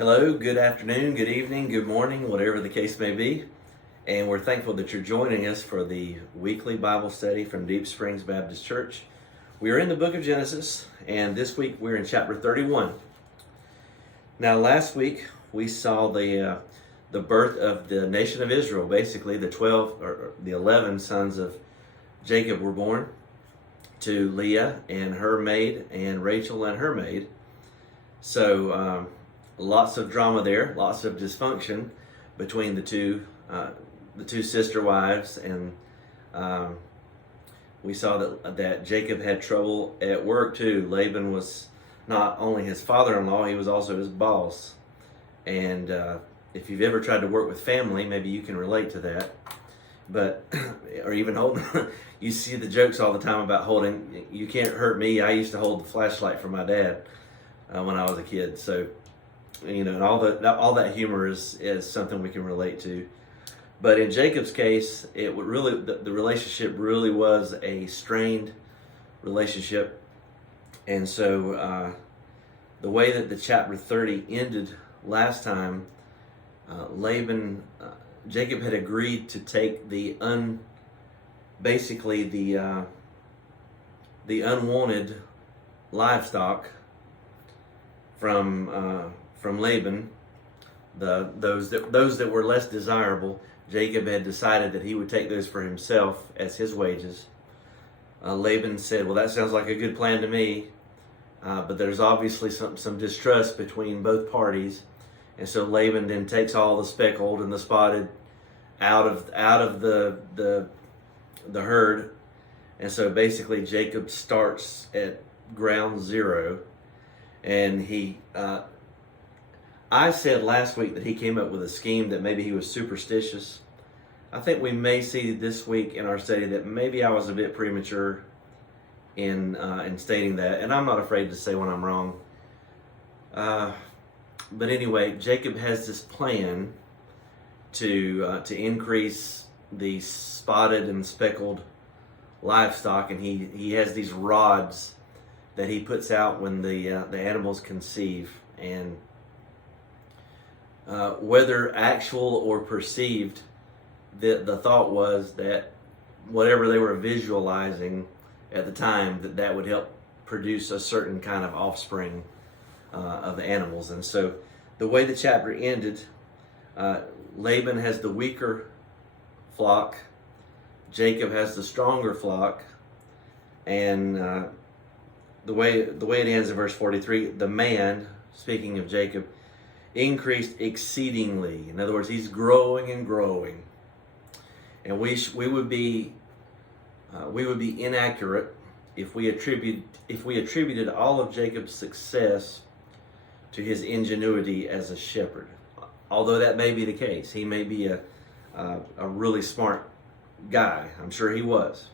Hello, good afternoon, good evening, good morning, whatever the case may be. And we're thankful that you're joining us for the weekly Bible study from Deep Springs Baptist Church. We are in the book of Genesis, and this week we're in chapter 31. Now, last week we saw the birth of the nation of Israel. Basically, the 11 sons of Jacob were born to Leah and her maid, and Rachel and her maid. So, lots of drama there, lots of dysfunction between the two sister wives, and we saw that Jacob had trouble at work too. Laban was not only his father-in-law, he was also his boss. And if you've ever tried to work with family, maybe you can relate to that. But, or even holding, you see the jokes all the time about holding, you can't hurt me. I used to hold the flashlight for my dad when I was a kid. So, you know, and all that humor is something we can relate to. But in Jacob's case, it would really the relationship really was a strained relationship, and so the way that the chapter 30 ended last time, Jacob had agreed to take the unwanted livestock from Laban, those that were less desirable. Jacob had decided that he would take those for himself as his wages. Laban said, "Well, that sounds like a good plan to me," but there's obviously some distrust between both parties, and so Laban then takes all the speckled and the spotted out of the herd, and so basically Jacob starts at ground zero, and he. I said last week that he came up with a scheme that maybe he was superstitious. I think we may see this week in our study that maybe I was a bit premature in stating that, and I'm not afraid to say when I'm wrong. But anyway, Jacob has this plan to increase the spotted and speckled livestock, and he has these rods that he puts out when the animals conceive, and whether actual or perceived, the thought was that whatever they were visualizing at the time, that would help produce a certain kind of offspring of the animals. And so the way the chapter ended, Laban has the weaker flock, Jacob has the stronger flock, and the way it ends in verse 43, the man, speaking of Jacob, increased exceedingly. In other words, he's growing and growing, and we would be inaccurate if we attributed all of Jacob's success to his ingenuity as a shepherd. Although that may be the case, he may be a really smart guy. I'm sure he was.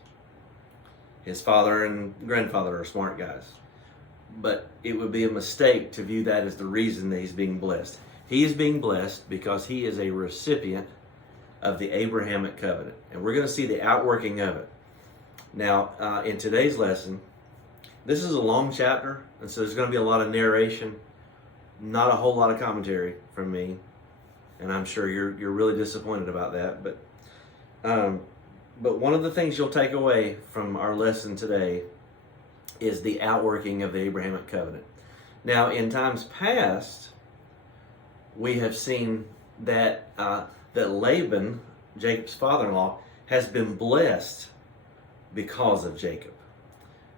His father and grandfather are smart guys. But it would be a mistake to view that as the reason that he's being blessed. He is being blessed because he is a recipient of the Abrahamic Covenant. And we're going to see the outworking of it. Now, in today's lesson, this is a long chapter, and so there's going to be a lot of narration, not a whole lot of commentary from me. And I'm sure you're really disappointed about that. But one of the things you'll take away from our lesson today is the outworking of the Abrahamic Covenant. Now, in times past, we have seen that Laban, Jacob's father-in-law, has been blessed because of Jacob.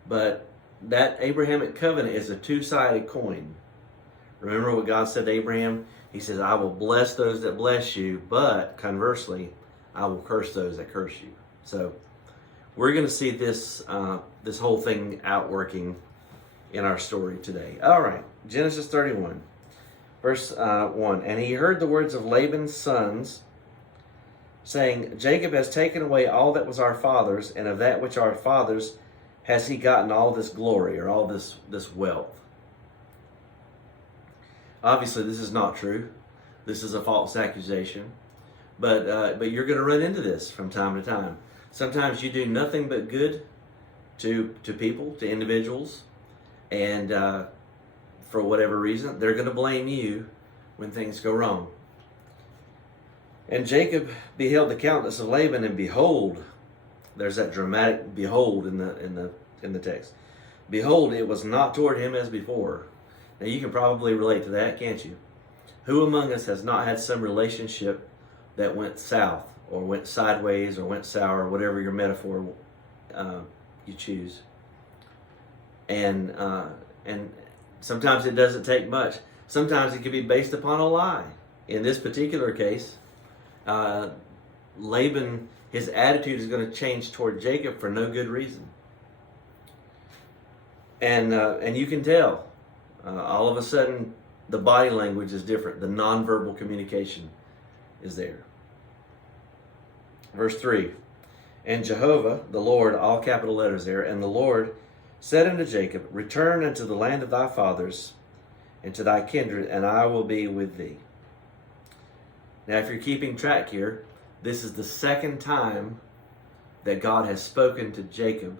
But that Abrahamic Covenant is a two-sided coin. Remember what God said to Abraham? He says, "I will bless those that bless you, but conversely, I will curse those that curse you." So we're going to see this whole thing outworking in our story today. All right, Genesis 31, verse 1. "And he heard the words of Laban's sons, saying, Jacob has taken away all that was our father's, and of that which our father's has he gotten all this glory," or all this wealth. Obviously, this is not true. This is a false accusation. But you're going to run into this from time to time. Sometimes you do nothing but good to people, to individuals, and for whatever reason, they're going to blame you when things go wrong. And Jacob beheld the countenance of Laban, and behold, there's that dramatic behold in the text. Behold, it was not toward him as before. Now you can probably relate to that, can't you? Who among us has not had some relationship that went south, or went sideways, or went sour, or whatever your metaphor you choose? And sometimes it doesn't take much. Sometimes it can be based upon a lie. In this particular case, Laban, his attitude is going to change toward Jacob for no good reason. And you can tell, all of a sudden, the body language is different. The nonverbal communication is there. Verse 3, and Jehovah, the Lord, all capital letters there, and the Lord said unto Jacob, return unto the land of thy fathers, and to thy kindred, and I will be with thee. Now, if you're keeping track here, this is the second time that God has spoken to Jacob.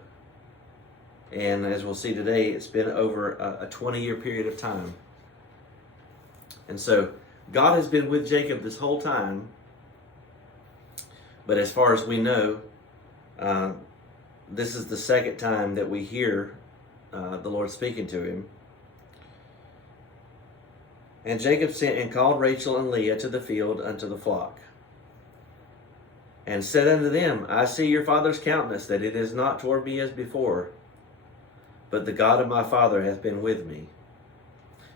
And as we'll see today, it's been over a 20-year period of time. And so, God has been with Jacob this whole time. But as far as we know, this is the second time that we hear the Lord speaking to him. And Jacob sent and called Rachel and Leah to the field unto the flock, and said unto them, I see your father's countenance, that it is not toward me as before, but the God of my father hath been with me.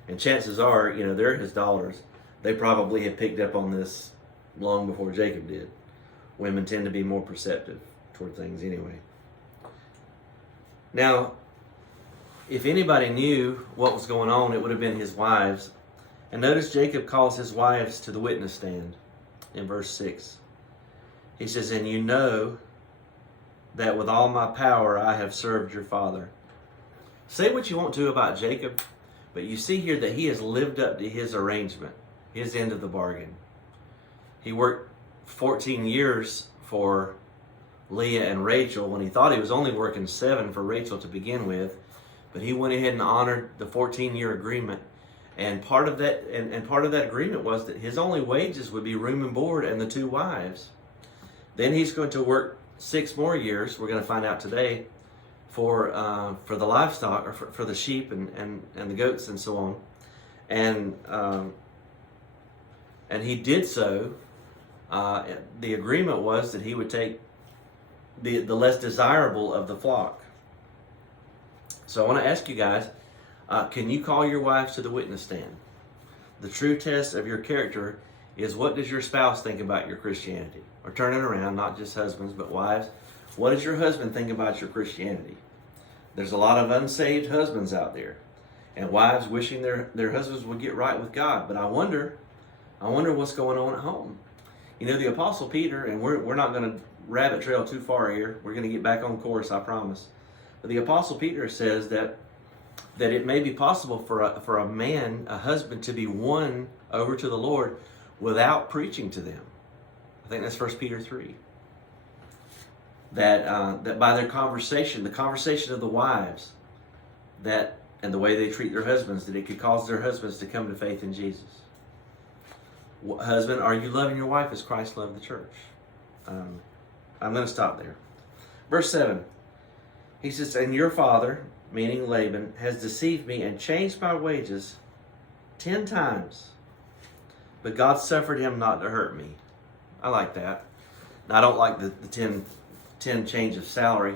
And chances are, they're his daughters. They probably had picked up on this long before Jacob did. Women tend to be more perceptive toward things anyway. Now, if anybody knew what was going on, it would have been his wives. And notice Jacob calls his wives to the witness stand in verse 6. He says, and you know that with all my power I have served your father. Say what you want to about Jacob, but you see here that he has lived up to his arrangement, his end of the bargain. He worked 14 years for Leah and Rachel when he thought he was only working 7 for Rachel to begin with, but he went ahead and honored the 14-year agreement. And part of that agreement was that his only wages would be room and board and the 2 wives. Then he's going to work 6 more years, we're going to find out today, for the livestock, or for the sheep and the goats and so on. And he did so. The agreement was that he would take the less desirable of the flock. So I want to ask you guys, can you call your wives to the witness stand? The true test of your character is, what does your spouse think about your Christianity? Or turn it around, not just husbands, but wives. What does your husband think about your Christianity? There's a lot of unsaved husbands out there, and wives wishing their husbands would get right with God. But I wonder what's going on at home. The Apostle Peter, and we're not going to rabbit trail too far here. We're going to get back on course, I promise. But the Apostle Peter says that it may be possible for a man, a husband, to be won over to the Lord without preaching to them. I think that's 1 Peter 3. That by their conversation, the conversation of the wives, and the way they treat their husbands, that it could cause their husbands to come to faith in Jesus. Husband, are you loving your wife as Christ loved the church? I'm going to stop there. Verse 7. He says, and your father, meaning Laban, has deceived me and changed my wages 10 times. But God suffered him not to hurt me. I like that. Now, I don't like the 10 change of salary.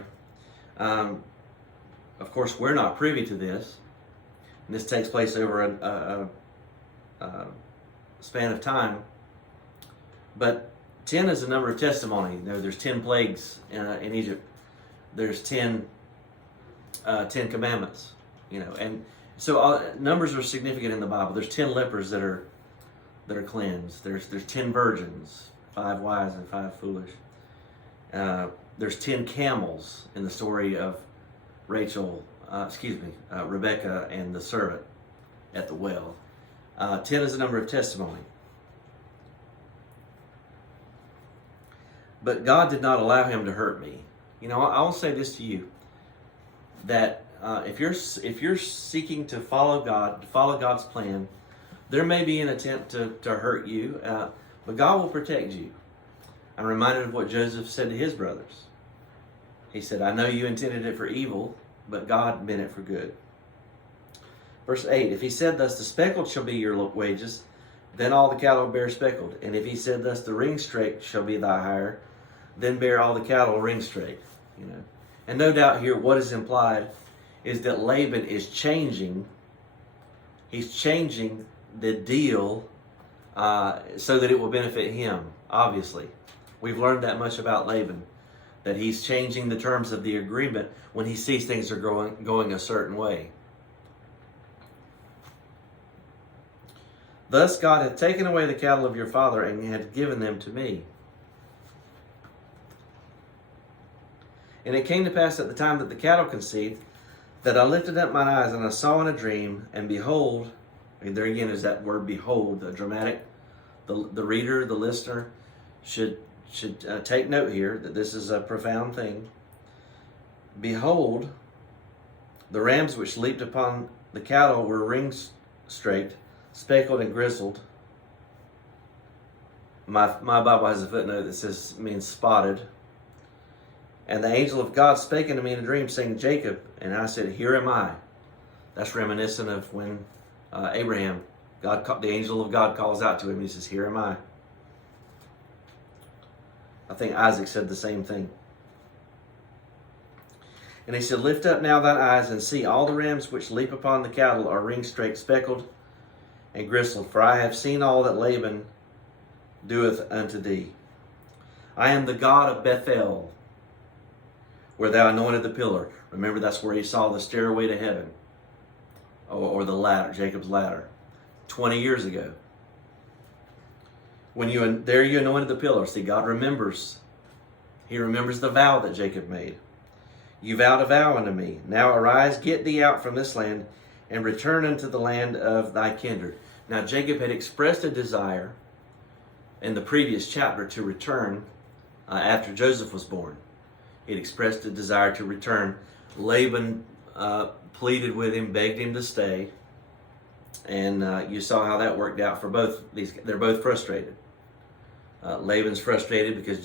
Of course, we're not privy to this. And this takes place over a span of time. But 10 is the number of testimony. There's 10 plagues in Egypt. There's 10 commandments. And so numbers are significant in the Bible. There's 10 lepers that are cleansed. There's 10 virgins, 5 wise and 5 foolish. There's 10 camels in the story of Rebecca and the servant at the well. 10 is the number of testimony. But God did not allow him to hurt me. I will say this to you, that if you're seeking to follow God, to follow God's plan, There may be an attempt to hurt you, but God will protect you. I'm reminded of what Joseph said to his brothers. He said, I know you intended it for evil, but God meant it for good. Verse 8, if he said thus, the speckled shall be your wages, then all the cattle bear speckled. And if he said thus, the ringstraked shall be thy hire, then bear all the cattle ringstraked. And no doubt here what is implied is that Laban is changing. He's changing the deal so that it will benefit him, obviously. We've learned that much about Laban, that he's changing the terms of the agreement when he sees things are going a certain way. Thus God hath taken away the cattle of your father and hath given them to me. And it came to pass at the time that the cattle conceived, that I lifted up mine eyes, and I saw in a dream, and behold, and there again is that word behold, the dramatic, the reader, the listener should take note here that this is a profound thing. Behold, the rams which leaped upon the cattle were ring-straked, speckled and grizzled. My Bible has a footnote that means spotted. And the angel of God spake unto me in a dream, saying, Jacob. And I said, Here am I. That's reminiscent of when Abraham, the angel of God calls out to him. He says, Here am I. I think Isaac said the same thing. And he said, Lift up now thine eyes, and see, all the rams which leap upon the cattle are ring-straked, speckled, and grizzled. For I have seen all that Laban doeth unto thee. I am the God of Bethel, where thou anointed the pillar. Remember, that's where he saw the stairway to heaven, or the ladder, Jacob's ladder, 20 years ago. When you anointed the pillar. See, God remembers. He remembers the vow that Jacob made. You vowed a vow unto me. Now arise, get thee out from this land, and return unto the land of thy kindred. Now Jacob had expressed a desire in the previous chapter to return after Joseph was born. He had expressed a desire to return. Laban pleaded with him, begged him to stay. And you saw how that worked out for both these. They're both frustrated. Laban's frustrated because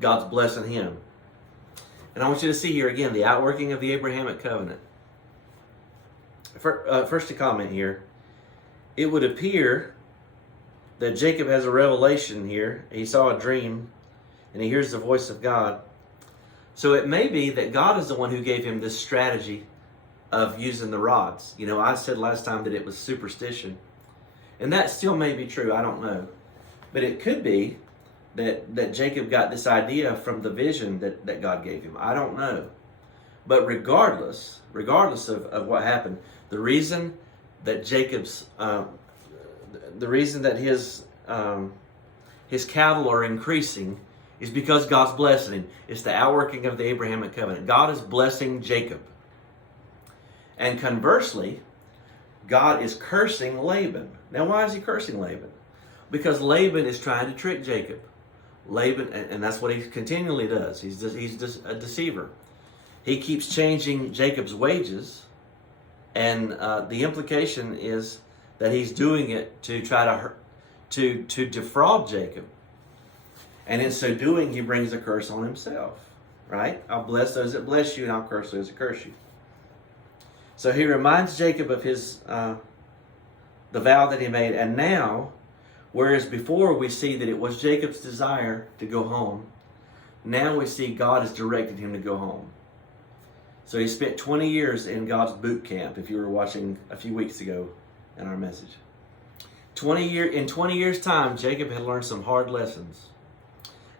God's blessing him. And I want you to see here again the outworking of the Abrahamic Covenant. First, a comment here. It would appear that Jacob has a revelation here. He saw a dream, and he hears the voice of God. So it may be that God is the one who gave him this strategy of using the rods. I said last time that it was superstition. And that still may be true. I don't know. But it could be that Jacob got this idea from the vision that God gave him. I don't know. But regardless of what happened, the reason that his cattle are increasing is because God's blessing him. It's the outworking of the Abrahamic Covenant. God is blessing Jacob. And conversely, God is cursing Laban. Now, why is he cursing Laban? Because Laban is trying to trick Jacob. Laban, and that's what he continually does. He's just a deceiver. He keeps changing Jacob's wages, and the implication is that he's doing it to try to defraud Jacob. And in so doing, he brings a curse on himself. Right? I'll bless those that bless you, and I'll curse those that curse you. So he reminds Jacob of the vow that he made. And now, whereas before we see that it was Jacob's desire to go home, now we see God has directed him to go home. So he spent 20 years in God's boot camp, if you were watching a few weeks ago in our message. In 20 years' time, Jacob had learned some hard lessons.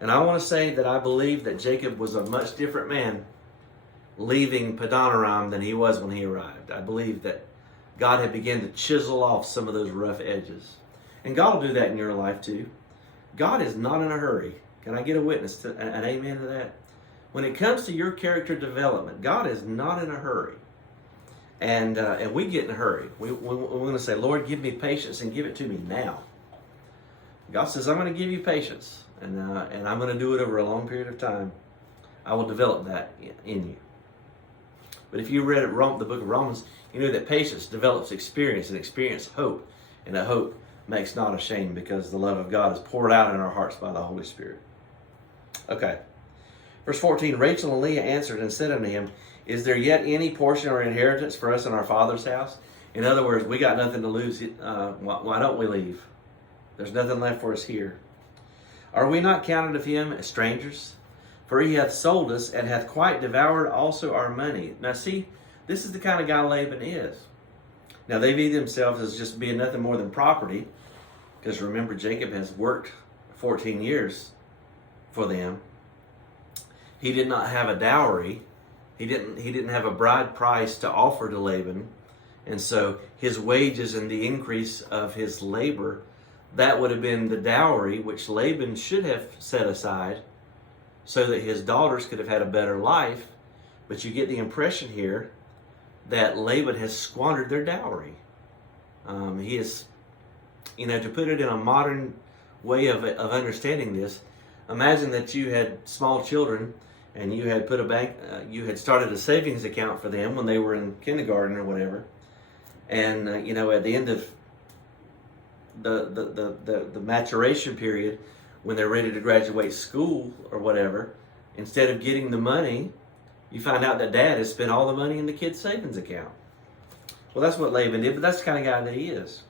And I want to say that I believe that Jacob was a much different man leaving Padanaram than he was when he arrived. I believe that God had begun to chisel off some of those rough edges. And God will do that in your life too. God is not in a hurry. Can I get a witness to an amen to that? When it comes to your character development, God is not in a hurry. And we get in a hurry. We want to say, Lord, give me patience and give it to me now. God says, I'm going to give you patience. And I'm going to do it over a long period of time. I will develop that in you. But if you read the book of Romans, you know that patience develops experience, and experience hope. And that hope makes not ashamed, because the love of God is poured out in our hearts by the Holy Spirit. Okay. Verse 14, Rachel and Leah answered and said unto him, Is there yet any portion or inheritance for us in our father's house? In other words, we got nothing to lose. Why don't we leave? There's nothing left for us here. Are we not counted of him as strangers? For he hath sold us, and hath quite devoured also our money. Now see, this is the kind of guy Laban is. Now they view themselves as just being nothing more than property, because remember, Jacob has worked 14 years for them. He did not have a dowry. He didn't have a bride price to offer to Laban. And so his wages and the increase of his labor, that would have been the dowry which Laban should have set aside so that his daughters could have had a better life. But you get the impression here that Laban has squandered their dowry. He is, to put it in a modern way of understanding this, imagine that you had small children and you had put you had started a savings account for them when they were in kindergarten or whatever. And, at the end of the maturation period, when they're ready to graduate school or whatever, instead of getting the money, you find out that dad has spent all the money in the kid's savings account. Well, that's what Laban did, but that's the kind of guy that he is.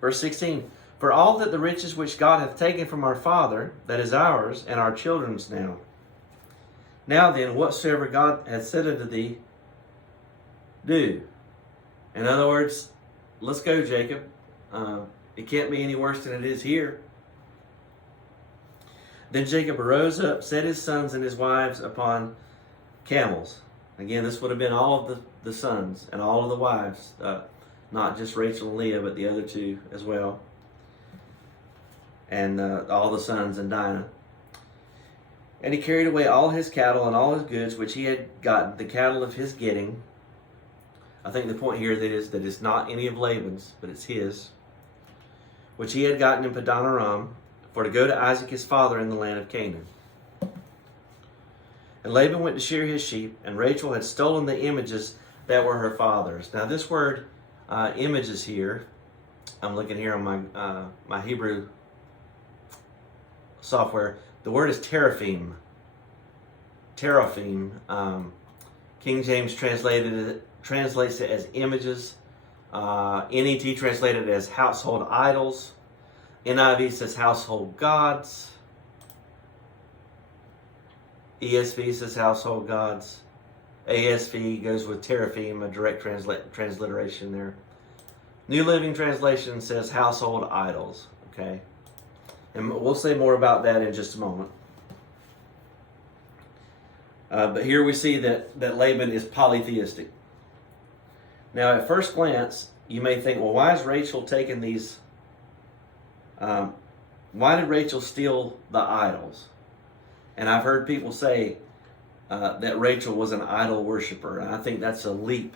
Verse 16, For all that the riches which God hath taken from our father, that is ours, and our children's now. Now then, whatsoever God hath said unto thee, do. In other words, let's go, Jacob. It can't be any worse than it is here. Then Jacob arose up, set his sons and his wives upon camels. Again, this would have been all of the sons and all of the wives, not just Rachel and Leah, but the other two as well. And all the sons and Dinah. And he carried away all his cattle and all his goods which he had gotten, the cattle of his getting. I think the point here is that it's not any of Laban's, but it's his, which he had gotten in Padan Aram, for to go to Isaac his father in the land of Canaan. And Laban went to shear his sheep, and Rachel had stolen the images that were her father's. Now this word, images here, I'm looking here on my Hebrew software. The word is teraphim. Teraphim. King James translates it as images. NET translated it as household idols. NIV says household gods. ESV says household gods. ASV goes with teraphim, a direct transliteration there. New Living Translation says household idols. Okay, and we'll say more about that in just a moment. But here we see that Laban is polytheistic. Now, at first glance, you may think, well, why is Rachel taking these? Why did Rachel steal the idols? And I've heard people say that Rachel was an idol worshiper. And I think that's a leap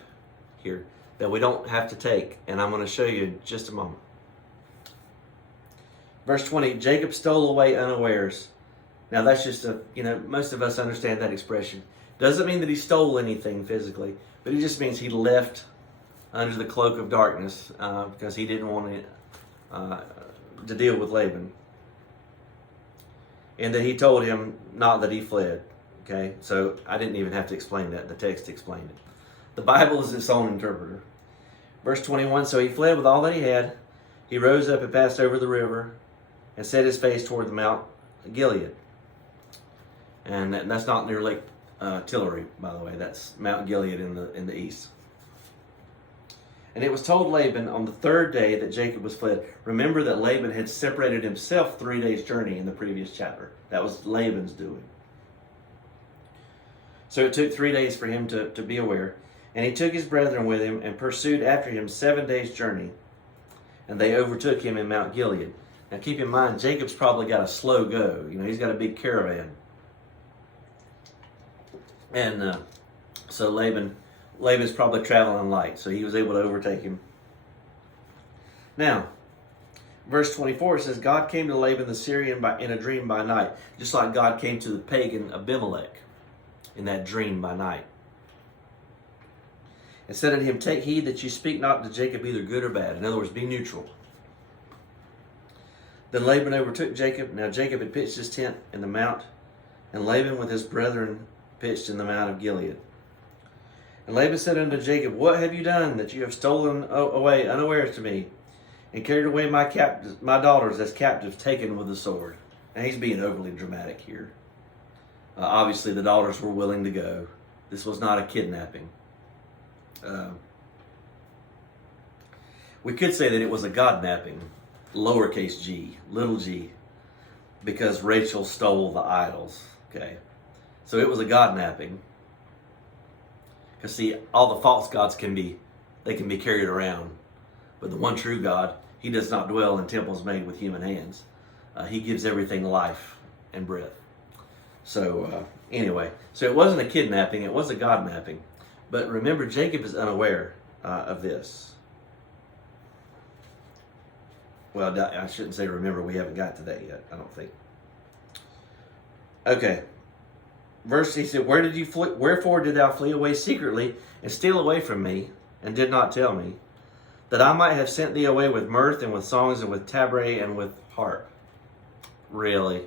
here that we don't have to take. And I'm going to show you in just a moment. Verse 20, Jacob stole away unawares. Now that's just most of us understand that expression. Doesn't mean that he stole anything physically, but it just means he left under the cloak of darkness because he didn't want to deal with Laban. And that he told him not that he fled. Okay, so I didn't even have to explain that. The text explained it. The Bible is its own interpreter. Verse 21, so he fled with all that he had. He rose up and passed over the river and set his face toward the Mount Gilead. And that's not near Lake Tillery, by the way. That's Mount Gilead in the east. And it was told Laban on the third day that Jacob was fled. Remember that Laban had separated himself 3 days' journey in the previous chapter. That was Laban's doing. So it took 3 days for him to be aware. And he took his brethren with him and pursued after him 7 days' journey. And they overtook him in Mount Gilead. Now keep in mind, Jacob's probably got a slow go. He's got a big caravan. And so Laban's probably traveling light, so he was able to overtake him. Now, verse 24 says, God came to Laban the Syrian in a dream by night, just like God came to the pagan Abimelech in that dream by night. and said unto him, Take heed that you speak not to Jacob either good or bad. In other words, be neutral. Then Laban overtook Jacob. Now Jacob had pitched his tent in the mount, and Laban with his brethren pitched in the mount of Gilead. And Laban said unto Jacob, What have you done, that you have stolen away unawares to me, and carried away my daughters as captives taken with the sword? Now he's being overly dramatic here. Obviously the daughters were willing to go. This was not a kidnapping. We could say that it was a God-napping, lowercase g, little g, because Rachel stole the idols. Okay, so it was a God-napping. Because see, all the false gods can be carried around, but the one true God, he does not dwell in temples made with human hands. He gives everything life and breath. So anyway, so it wasn't a kidnapping, it was a God-napping. But remember, Jacob is unaware of this. Well, I shouldn't say remember, we haven't got to that yet, I don't think. Okay. Verse, he said, Wherefore did thou flee away secretly, and steal away from me, and did not tell me, that I might have sent thee away with mirth, and with songs, and with tabret, and with harp? Really?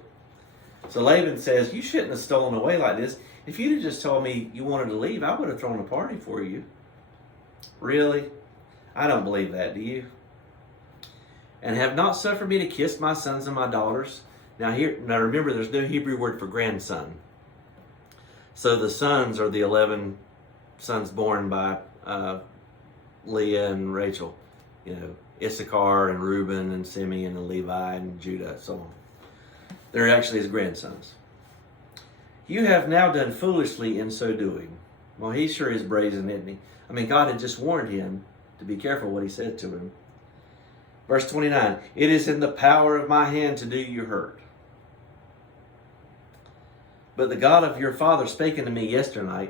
So Laban says, you shouldn't have stolen away like this. If you'd have just told me you wanted to leave, I would have thrown a party for you. Really? I don't believe that, do you? And have not suffered me to kiss my sons and my daughters. Now remember, there's no Hebrew word for grandson. So the sons are the 11 sons born by Leah and Rachel. You know, Issachar and Reuben and Simeon and Levi and Judah, so on. They're actually his grandsons. You have now done foolishly in so doing. Well, he sure is brazen, isn't he? I mean, God had just warned him to be careful what he said to him. Verse 29, It is in the power of my hand to do you hurt. But the God of your father spake unto me yesternight,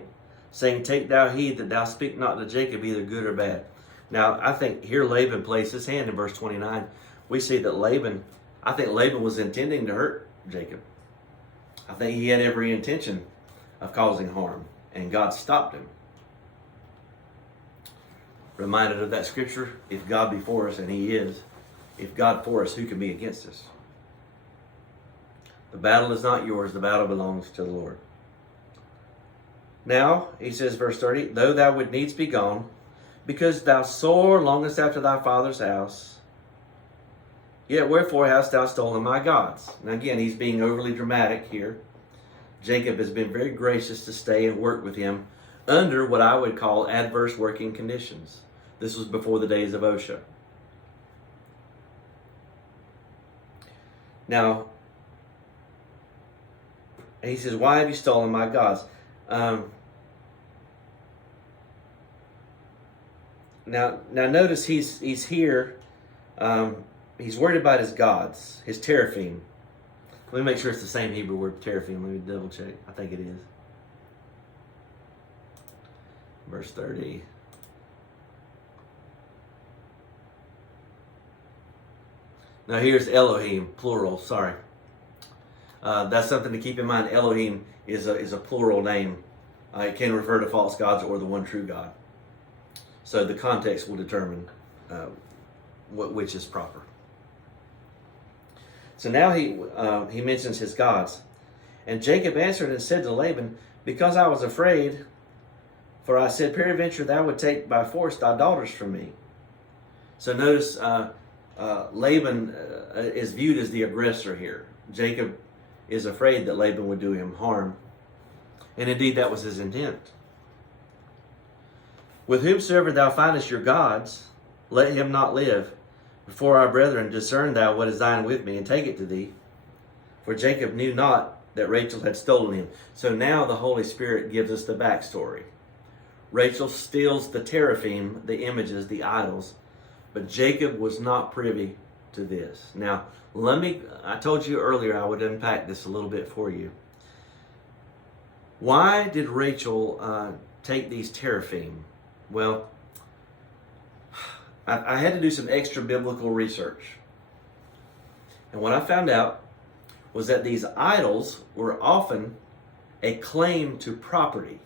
saying, Take thou heed that thou speak not to Jacob either good or bad. Now, I think here Laban placed his hand in verse 29. We see that Laban was intending to hurt Jacob. I think he had every intention of causing harm, and God stopped him. Reminded of that scripture, if God be for us, and he is, if God for us, who can be against us? The battle is not yours, the battle belongs to the Lord. Now, he says, verse 30, Though thou would needs be gone, because thou sore longest after thy father's house, yet wherefore hast thou stolen my gods? Now again, he's being overly dramatic here. Jacob has been very gracious to stay and work with him under what I would call adverse working conditions. This was before the days of OSHA. Now, he says, Why have you stolen my gods? Now notice he's here. He's worried about his gods, his teraphim. Let me make sure it's the same Hebrew word, teraphim. Let me double check. I think it is. Verse 30. Now here's Elohim, plural, sorry. That's something to keep in mind. Elohim is a plural name. It can refer to false gods or the one true God. So the context will determine which is proper. So now he mentions his gods. And Jacob answered and said to Laban, Because I was afraid, for I said, Peradventure thou would take by force thy daughters from me. So notice Laban is viewed as the aggressor here. Jacob is afraid that Laban would do him harm. And indeed that was his intent. With whomsoever thou findest your gods, let him not live. Before our brethren, discern thou what is thine with me, and take it to thee. For Jacob knew not that Rachel had stolen him. So now the Holy Spirit gives us the backstory. Rachel steals the teraphim, the images, the idols, but Jacob was not privy to this. Now, I told you earlier I would unpack this a little bit for you. Why did Rachel take these teraphim? Well, I had to do some extra biblical research. And what I found out was that these idols were often a claim to property.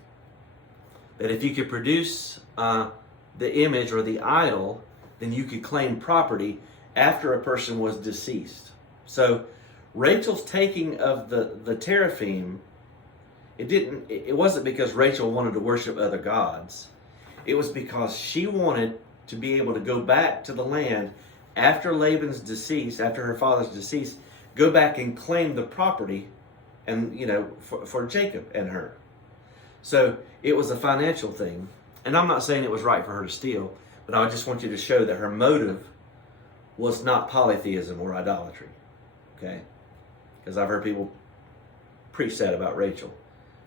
that if you could produce the image or the idol, then you could claim property after a person was deceased. So Rachel's taking of the teraphim, it wasn't because Rachel wanted to worship other gods. It was because she wanted to be able to go back to the land after Laban's decease, after her father's decease, go back and claim the property, and for Jacob and her. So it was a financial thing. And I'm not saying it was right for her to steal, but I just want you to show that her motive was not polytheism or idolatry. Okay? Because I've heard people preach that about Rachel.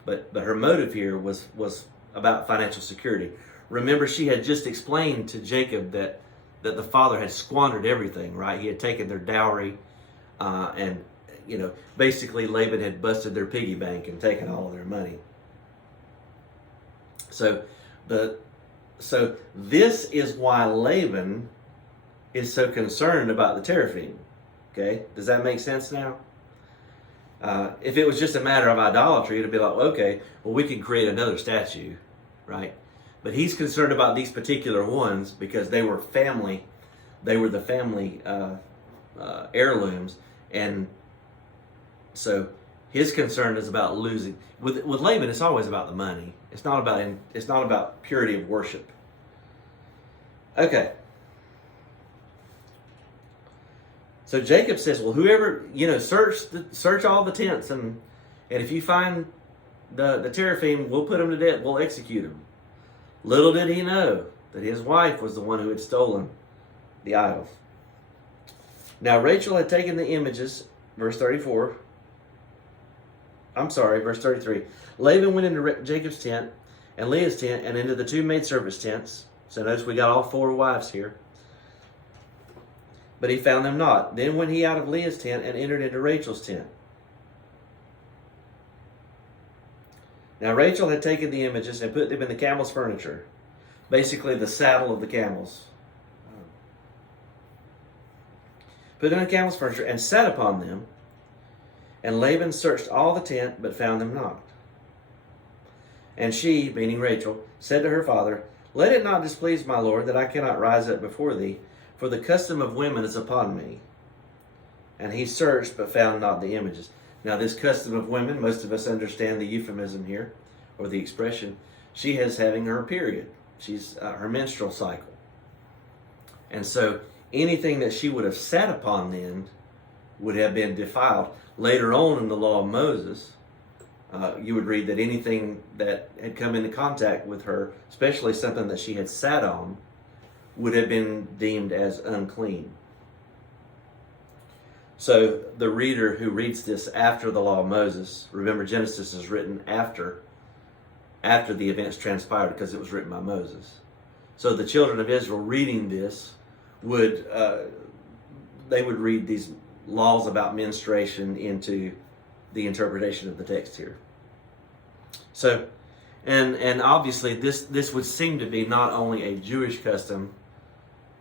But her motive here was about financial security. Remember, she had just explained to Jacob that the father had squandered everything, right? He had taken their dowry, and basically Laban had busted their piggy bank and taken all of their money. So this is why Laban is so concerned about the teraphim. Okay, does that make sense now? If it was just a matter of idolatry, it'd be like, okay, well, we can create another statue, right? But he's concerned about these particular ones because they were family. They were the family heirlooms, and so his concern is about losing. With Laban, it's always about the money. It's not about purity of worship. Okay. So Jacob says, well, whoever, search all the tents, and if you find the teraphim, we'll put them to death. We'll execute them. Little did he know that his wife was the one who had stolen the idols. Now Rachel had taken the images, verse 34. Verse 33. Laban went into Jacob's tent and Leah's tent and into the two maidservants' tents. So notice we got all four wives here. But he found them not. Then went he out of Leah's tent and entered into Rachel's tent. Now Rachel had taken the images and put them in the camel's furniture. Basically the saddle of the camels. Put them in the camel's furniture and sat upon them. And Laban searched all the tent, but found them not. And she, meaning Rachel, said to her father, let it not displease my lord that I cannot rise up before thee, for the custom of women is upon me. And he searched, but found not the images. Now this custom of women, most of us understand the euphemism here, or the expression. She is having her period. She's her menstrual cycle. And so anything that she would have sat upon then would have been defiled. Later on in the law of Moses, you would read that anything that had come into contact with her, especially something that she had sat on, would have been deemed as unclean. So the reader who reads this after the law of Moses, remember Genesis is written after the events transpired because it was written by Moses. So the children of Israel reading this would read these laws about menstruation into the interpretation of the text here. So, and obviously this would seem to be not only a Jewish custom,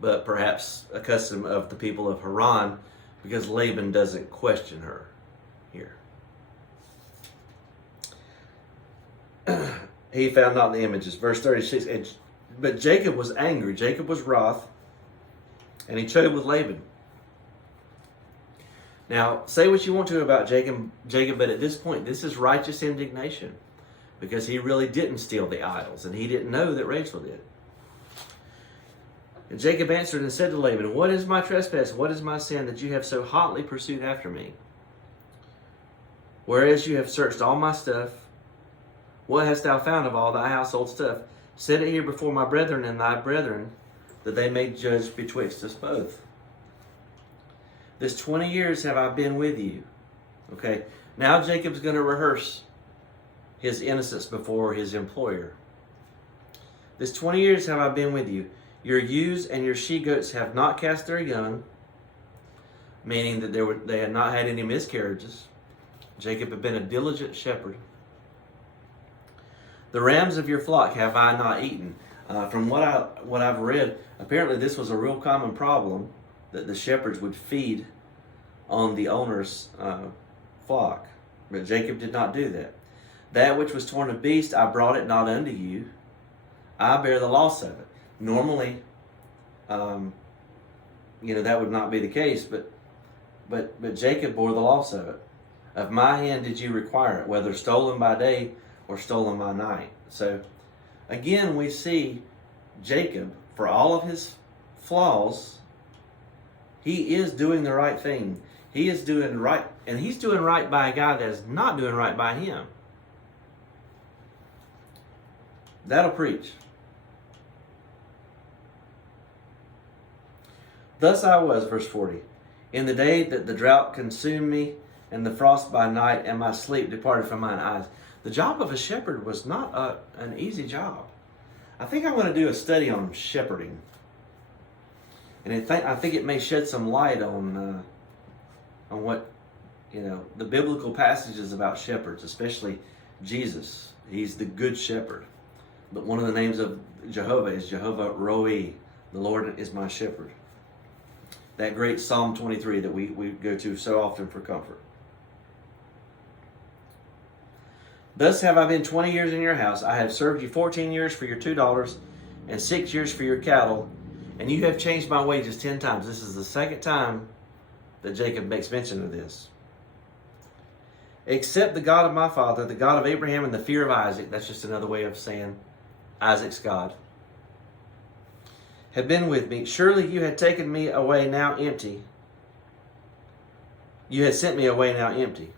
but perhaps a custom of the people of Haran, because Laban doesn't question her here. He found not the images. Verse 36, but Jacob was angry. Jacob was wroth, and he chode with Laban. Now, say what you want to about Jacob, but at this point, this is righteous indignation, because he really didn't steal the idols, and he didn't know that Rachel did. And Jacob answered and said to Laban, what is my trespass? What is my sin that you have so hotly pursued after me? Whereas you have searched all my stuff, what hast thou found of all thy household stuff? Set it here before my brethren and thy brethren, that they may judge betwixt us both. This 20 years have I been with you. Okay, now Jacob's going to rehearse his innocence before his employer. This 20 years have I been with you. Your ewes and your she-goats have not cast their young, meaning that they had not had any miscarriages. Jacob had been a diligent shepherd. The rams of your flock have I not eaten. From what I've read, apparently this was a real common problem, that the shepherds would feed on the owner's flock. But Jacob did not do that. That which was torn of beast, I brought it not unto you. I bear the loss of it. Normally, that would not be the case, but Jacob bore the loss of it. Of my hand did you require it, whether stolen by day or stolen by night. So, again, we see Jacob, for all of his flaws, he is doing the right thing. He is doing right, and he's doing right by a guy that is not doing right by him. That'll preach. Thus I was, verse 40, in the day that the drought consumed me, and the frost by night, and my sleep departed from mine eyes. The job of a shepherd was not an easy job. I think I want to do a study on shepherding. And I think it may shed some light on what, the biblical passages about shepherds, especially Jesus. He's the good shepherd. But one of the names of Jehovah is Jehovah Roi. The Lord is my shepherd. That great Psalm 23 that we go to so often for comfort. Thus have I been 20 years in your house. I have served you 14 years for your 2 daughters and 6 years for your cattle. And you have changed my wages 10 times. This is the second time that Jacob makes mention of this. Except the God of my father, the God of Abraham, and the fear of Isaac. That's just another way of saying Isaac's God. Have been with me. Surely you had taken me away now empty. You had sent me away now empty.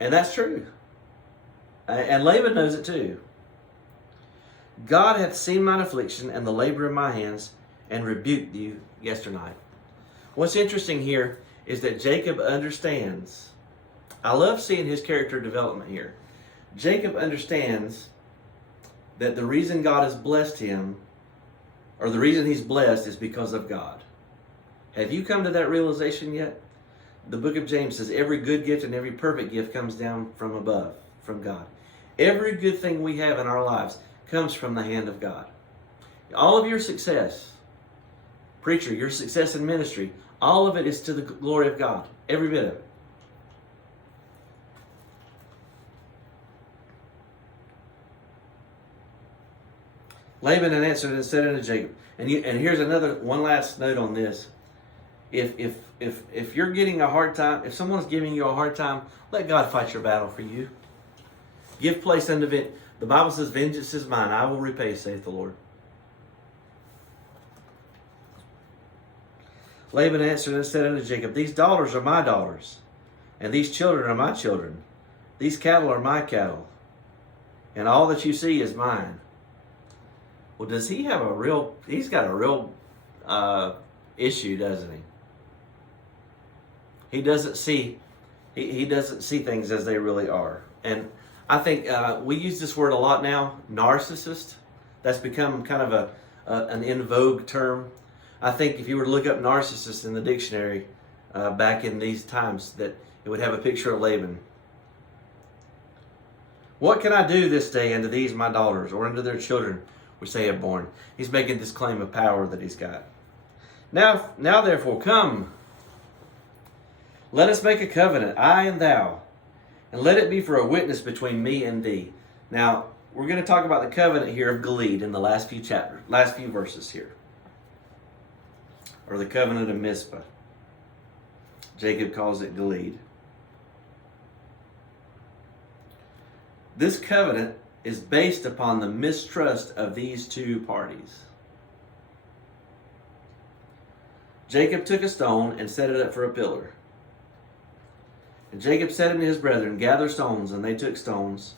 And that's true. And Laban knows it too. God hath seen mine affliction and the labor of my hands, and rebuked you yesternight. What's interesting here is that Jacob understands. I love seeing his character development here. Jacob understands that the reason God has blessed him, or the reason he's blessed, is because of God. Have you come to that realization yet? The book of James says every good gift and every perfect gift comes down from above, from God. Every good thing we have in our lives comes from the hand of God. All of your success, preacher, your success in ministry, all of it is to the glory of God. Every bit of it. Laban answered and said unto Jacob, and here's one last note on this. If you're getting a hard time, if someone's giving you a hard time, let God fight your battle for you. Give place unto vengeance. The Bible says, vengeance is mine, I will repay, saith the Lord. Laban answered and said unto Jacob, these daughters are my daughters, and these children are my children. These cattle are my cattle, and all that you see is mine. Well, does he have he's got a real issue, doesn't he? He doesn't see things as they really are. And I think we use this word a lot now, narcissist. That's become kind of an in vogue term. I think if you were to look up narcissist in the dictionary back in these times, that it would have a picture of Laban. What can I do this day unto these my daughters, or unto their children which they have born? He's making this claim of power that he's got. Now therefore, come. Let us make a covenant, I and thou, and let it be for a witness between me and thee. Now, we're going to talk about the covenant here of Gilead in the last few verses here. Or the covenant of Mizpah. Jacob calls it Gilead. This covenant is based upon the mistrust of these two parties. Jacob took a stone and set it up for a pillar. And Jacob said unto his brethren, gather stones, and they took stones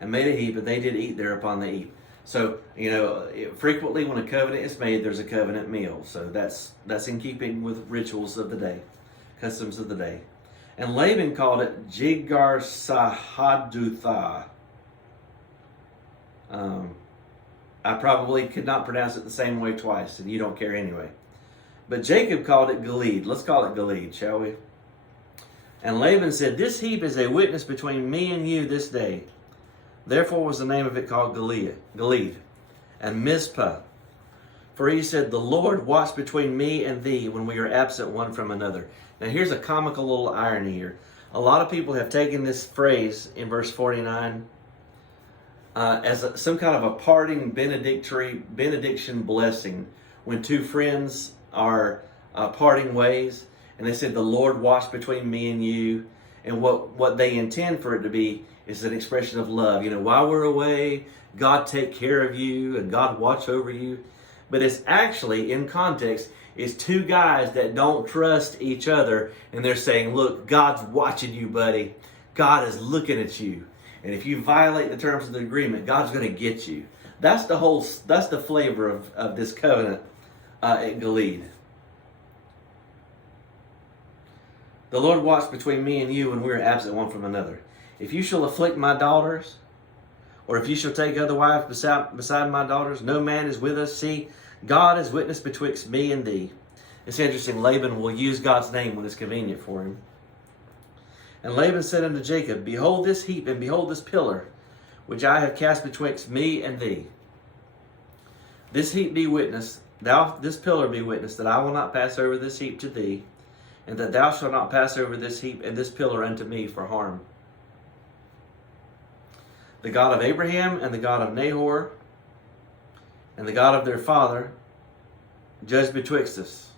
and made a heap, and they did eat thereupon the heap. So, frequently when a covenant is made, there's a covenant meal. So that's in keeping with rituals of the day, customs of the day. And Laban called it Jigar Sahadutha. I probably could not pronounce it the same way twice, and you don't care anyway. But Jacob called it Gilead. Let's call it Gilead, shall we? And Laban said, this heap is a witness between me and you this day. Therefore was the name of it called Gilead, and Mizpah. For he said, the Lord watched between me and thee when we are absent one from another. Now here's a comical little irony here. A lot of people have taken this phrase in verse 49 as some kind of a parting benediction blessing when two friends are parting ways, and they said, "The Lord watch between me and you." And what they intend for it to be is an expression of love. While we're away, God take care of you and God watch over you. But it's actually, in context, is two guys that don't trust each other, and they're saying, look, God's watching you, buddy. God is looking at you. And if you violate the terms of the agreement, God's going to get you. That's the flavor of this covenant at Gilead. The Lord watch between me and you when we are absent one from another. If you shall afflict my daughters, or if you shall take other wives beside my daughters, no man is with us. See, God is witness betwixt me and thee. It's interesting, Laban will use God's name when it's convenient for him. And Laban said unto Jacob, behold this heap, and behold this pillar, which I have cast betwixt me and thee. This heap be witness, this pillar be witness, that I will not pass over this heap to thee, and that thou shalt not pass over this heap and this pillar unto me for harm. The God of Abraham and the God of Nahor and the God of their father judge betwixt us.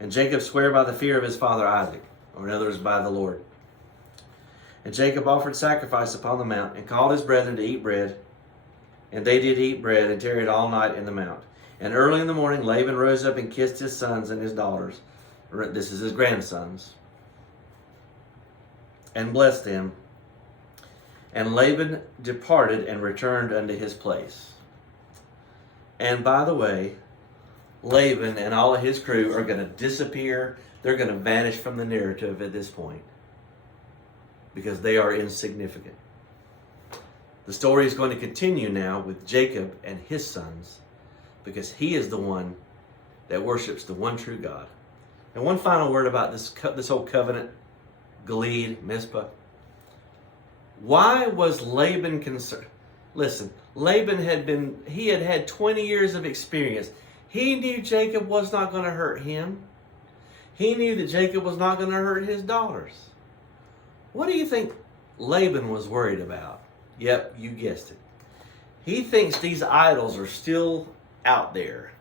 And Jacob sware by the fear of his father Isaac, or in other words, by the Lord. And Jacob offered sacrifice upon the mount, and called his brethren to eat bread. And they did eat bread, and tarried all night in the mount. And early in the morning Laban rose up and kissed his sons and his daughters. This is his grandsons. And blessed them. And Laban departed and returned unto his place. And by the way, Laban and all of his crew are going to disappear. They're going to vanish from the narrative at this point, because they are insignificant. The story is going to continue now with Jacob and his sons, because he is the one that worships the one true God. And one final word about this whole covenant, Gilead, Mizpah. Why was Laban concerned? Listen, Laban had 20 years of experience. He knew Jacob was not going to hurt him. He knew that Jacob was not going to hurt his daughters. What do you think Laban was worried about? Yep, you guessed it. He thinks these idols are still out there.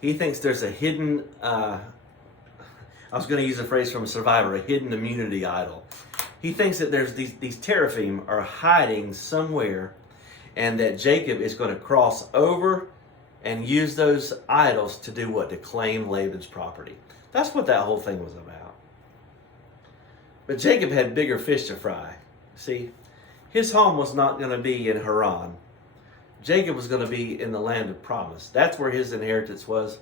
He thinks there's a hidden, I was going to use a phrase from Survivor, a hidden immunity idol. He thinks that there's these teraphim are hiding somewhere, and that Jacob is going to cross over and use those idols to do what? To claim Laban's property. That's what that whole thing was about. But Jacob had bigger fish to fry. See, his home was not going to be in Haran. Jacob was going to be in the land of promise. That's where his inheritance was.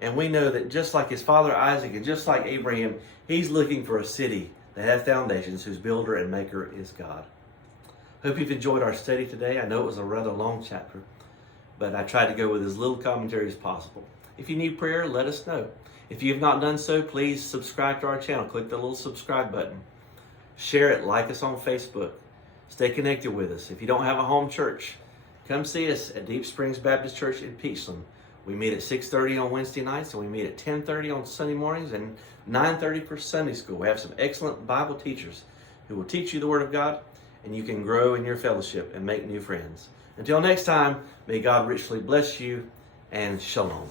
And we know that just like his father Isaac and just like Abraham, he's looking for a city that has foundations, whose builder and maker is God. Hope you've enjoyed our study today. I know it was a rather long chapter, but I tried to go with as little commentary as possible. If you need prayer, let us know. If you have not done so, please subscribe to our channel. Click the little subscribe button. Share it. Like us on Facebook. Stay connected with us. If you don't have a home church, come see us at Deep Springs Baptist Church in Peachland. We meet at 6:30 on Wednesday nights, and we meet at 10:30 on Sunday mornings, and 9:30 for Sunday school. We have some excellent Bible teachers who will teach you the Word of God, and you can grow in your fellowship and make new friends. Until next time, may God richly bless you, and shalom.